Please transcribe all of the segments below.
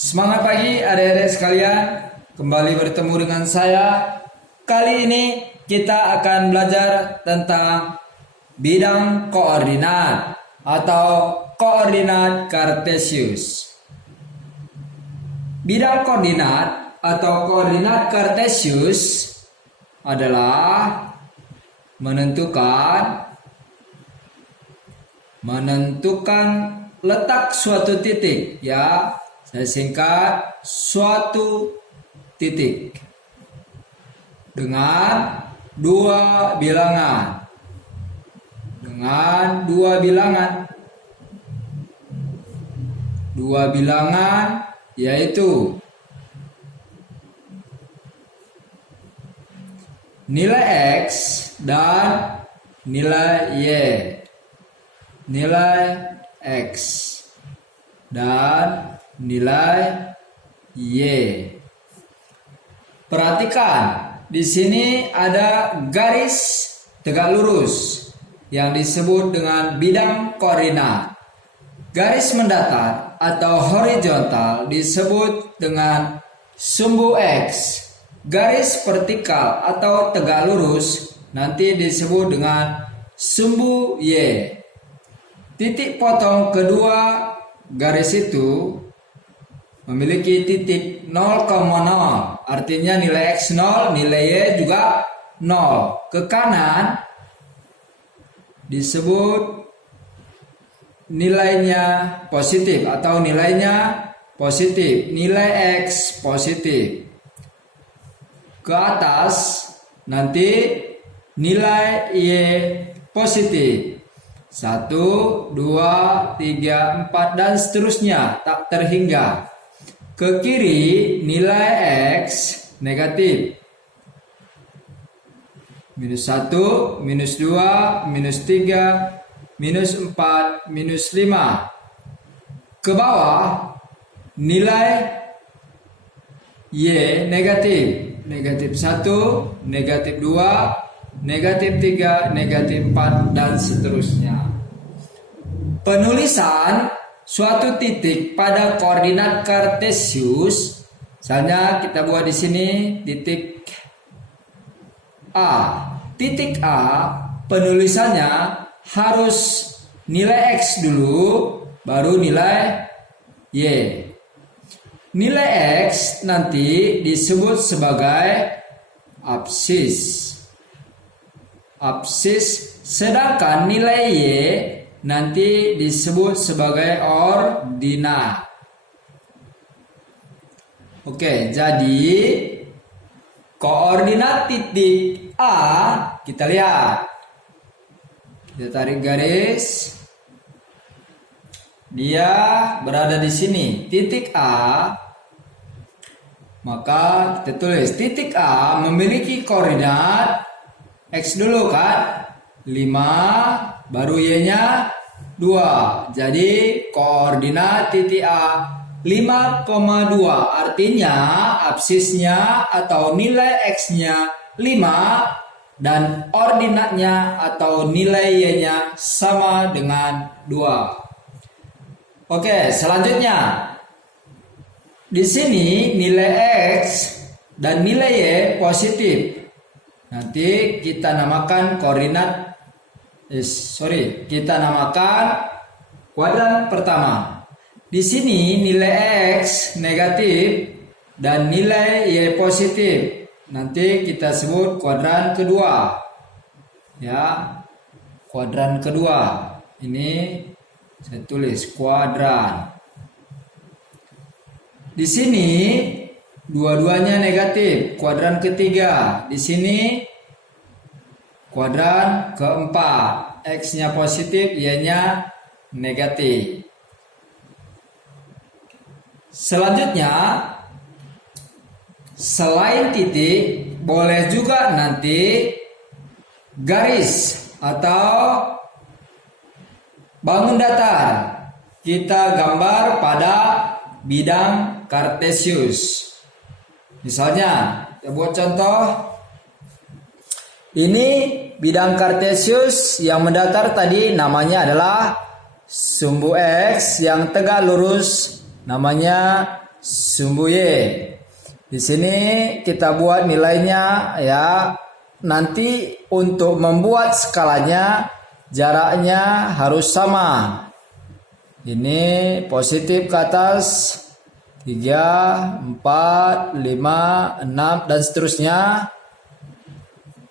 Semangat pagi adik-adik sekalian, kembali bertemu dengan saya. Kali ini kita akan belajar tentang bidang koordinat atau koordinat Kartesius. Bidang koordinat atau koordinat Kartesius adalah menentukan letak suatu titik, ya. Saya singkat suatu titik dengan dua bilangan. Dua bilangan yaitu nilai X dan nilai Y. Nilai X dan nilai Y. Perhatikan, di sini ada garis tegak lurus yang disebut dengan bidang koordinat. Garis mendatar atau horizontal disebut dengan sumbu X. Garis vertikal atau tegak lurus nanti disebut dengan sumbu Y. Titik potong kedua garis itu memiliki titik 0,0, artinya nilai X 0, nilai Y juga 0. Ke kanan disebut nilainya positif atau nilainya positif, nilai X positif. Ke atas nanti nilai Y positif. 1, 2, 3, 4 dan seterusnya, tak terhingga. Ke kiri nilai X negatif. -1, -2, -3, -4, -5. Ke bawah nilai Y negatif. -1, -2, -3, -4 dan seterusnya. Penulisan suatu titik pada koordinat Kartesius, misalnya kita buat di sini titik A. Titik A penulisannya harus nilai X dulu, baru nilai Y. Nilai X nanti disebut sebagai absis. Sedangkan nilai Y nanti disebut sebagai ordinat. Oke, jadi koordinat titik A kita lihat. Kita tarik garis. Dia berada di sini, titik A. Maka kita tulis titik A memiliki koordinat X dulu kan, 5, baru Y-nya 2. Jadi koordinat titik A 5,2. Artinya absisnya atau nilai X-nya 5 dan ordinatnya atau nilai Y-nya sama dengan 2. Oke, selanjutnya. Di sini nilai X dan nilai Y positif. Nanti kita namakan kita namakan kuadran pertama. Di sini nilai X negatif dan nilai Y positif. Nanti kita sebut kuadran kedua. Ya, kuadran kedua. Ini saya tulis kuadran. Di sini dua-duanya negatif, kuadran ketiga. Di sini kuadran keempat, X-nya positif, Y-nya negatif. Selanjutnya, selain titik, boleh juga nanti garis atau bangun datar. Kita gambar pada bidang Kartesius. Misalnya, kita buat contoh. Ini bidang Kartesius yang mendatar tadi namanya adalah sumbu X, yang tegak lurus namanya sumbu Y. Di sini kita buat nilainya ya. Nanti untuk membuat skalanya jaraknya harus sama. Ini positif ke atas 3, 4, 5, 6 dan seterusnya.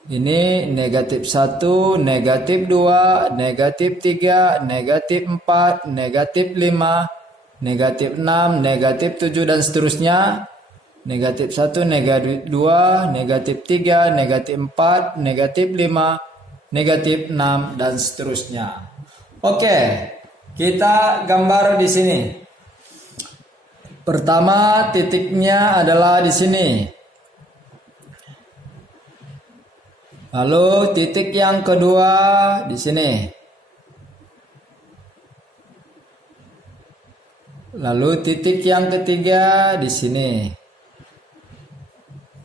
Ini negatif 1, negatif 2, negatif 3, negatif 4, negatif 5, negatif 6, negatif 7 dan seterusnya. Negatif 1, negatif 2, negatif 3, negatif 4, negatif 5, negatif 6 dan seterusnya. Oke, kita gambar di sini. Pertama titiknya adalah di sini. Lalu titik yang kedua di sini. Lalu titik yang ketiga di sini.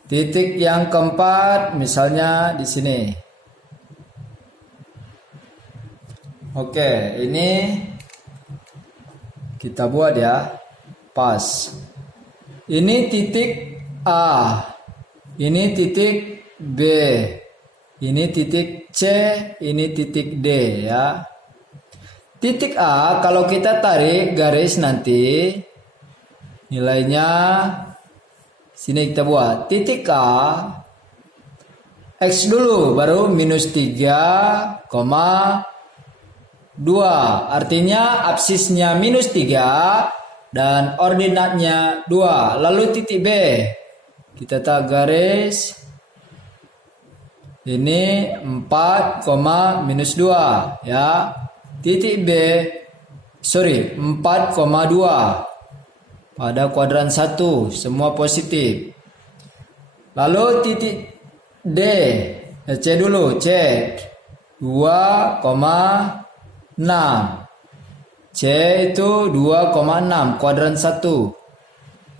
Titik yang keempat misalnya di sini. Oke, ini kita buat ya. Pas. Ini titik A. Ini titik B. Ini titik C, ini titik D ya. Titik A kalau kita tarik garis nanti nilainya sini kita buat titik A X dulu baru minus 3,2. Artinya absisnya minus 3 dan ordinatnya 2. Lalu titik B kita tarik garis. Ini 4, minus 2 ya. Titik B 4,2 pada kuadran 1 semua positif. Lalu titik D C dulu C 2,6. C itu 2,6 kuadran 1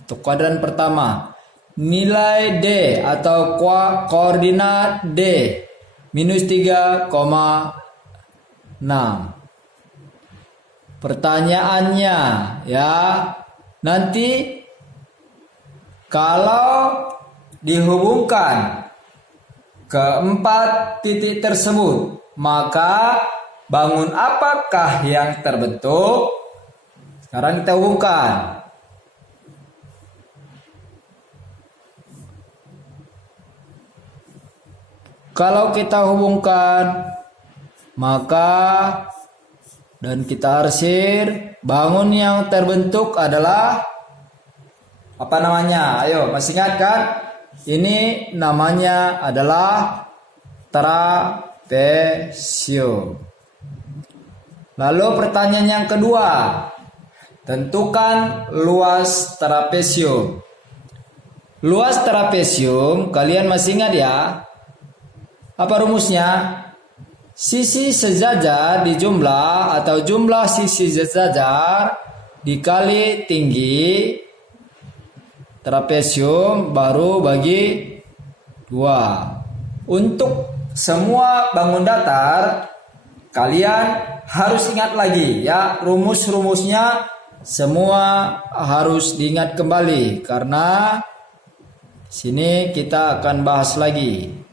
untuk kuadran pertama. Nilai D atau koordinat D minus 3,6. Pertanyaannya ya, nanti kalau dihubungkan keempat titik tersebut, maka bangun apakah yang terbentuk? Sekarang kita hubungkan. Kalau kita hubungkan, maka dan kita arsir, bangun yang terbentuk adalah apa namanya? Ayo, masih ingat kan? Ini namanya adalah trapesium. Lalu pertanyaan yang kedua, tentukan luas trapesium. Luas trapesium, kalian masih ingat ya? Apa rumusnya? Sisi sejajar dijumlah atau jumlah sisi sejajar dikali tinggi trapesium baru bagi 2. Untuk semua bangun datar kalian harus ingat lagi ya, rumus-rumusnya semua harus diingat kembali karena sini kita akan bahas lagi.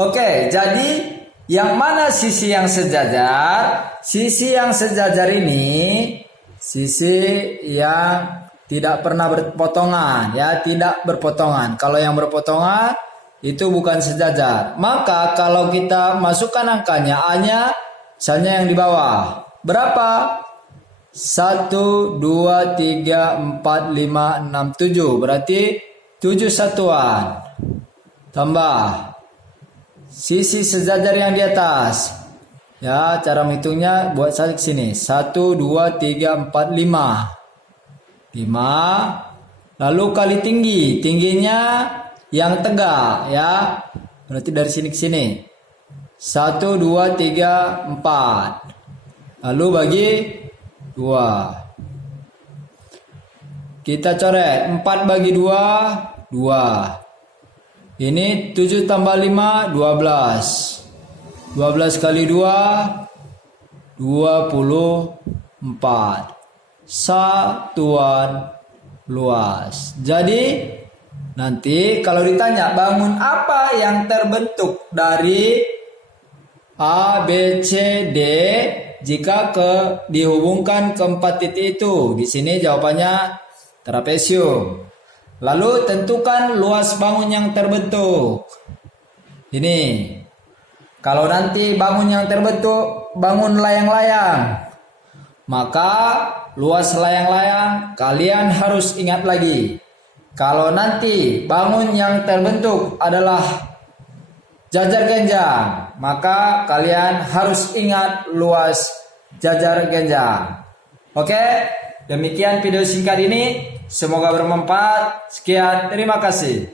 Oke, jadi yang mana sisi yang sejajar? Sisi yang sejajar ini sisi yang tidak pernah berpotongan ya, tidak berpotongan. Kalau yang berpotongan itu bukan sejajar. Maka kalau kita masukkan angkanya A-nya misalnya yang di bawah. Berapa? 1, 2, 3, 4, 5, 6, 7. Berarti 7 satuan. Tambah sisi sejajar yang di atas. Ya, cara menghitungnya buat saya ke sini. 1, 2, 3, 4, 5. 5. Lalu kali tinggi. Tingginya yang tegak ya. Berarti dari sini ke sini. 1, 2, 3, 4. Lalu bagi 2. Kita coret. 4 bagi 2, 2. Ini 7 tambah 5, 12. 12 kali 2, 24. Satuan luas. Jadi nanti kalau ditanya bangun apa yang terbentuk dari A, B, C, D jika dihubungkan ke 4 titik itu. Di sini jawabannya trapesium. Lalu tentukan luas bangun yang terbentuk. Ini. Kalau nanti bangun yang terbentuk bangun layang-layang, maka luas layang-layang kalian harus ingat lagi. Kalau nanti bangun yang terbentuk adalah jajar genjang, maka kalian harus ingat luas jajar genjang. Oke, demikian video singkat ini. Semoga bermanfaat. Sekian, terima kasih.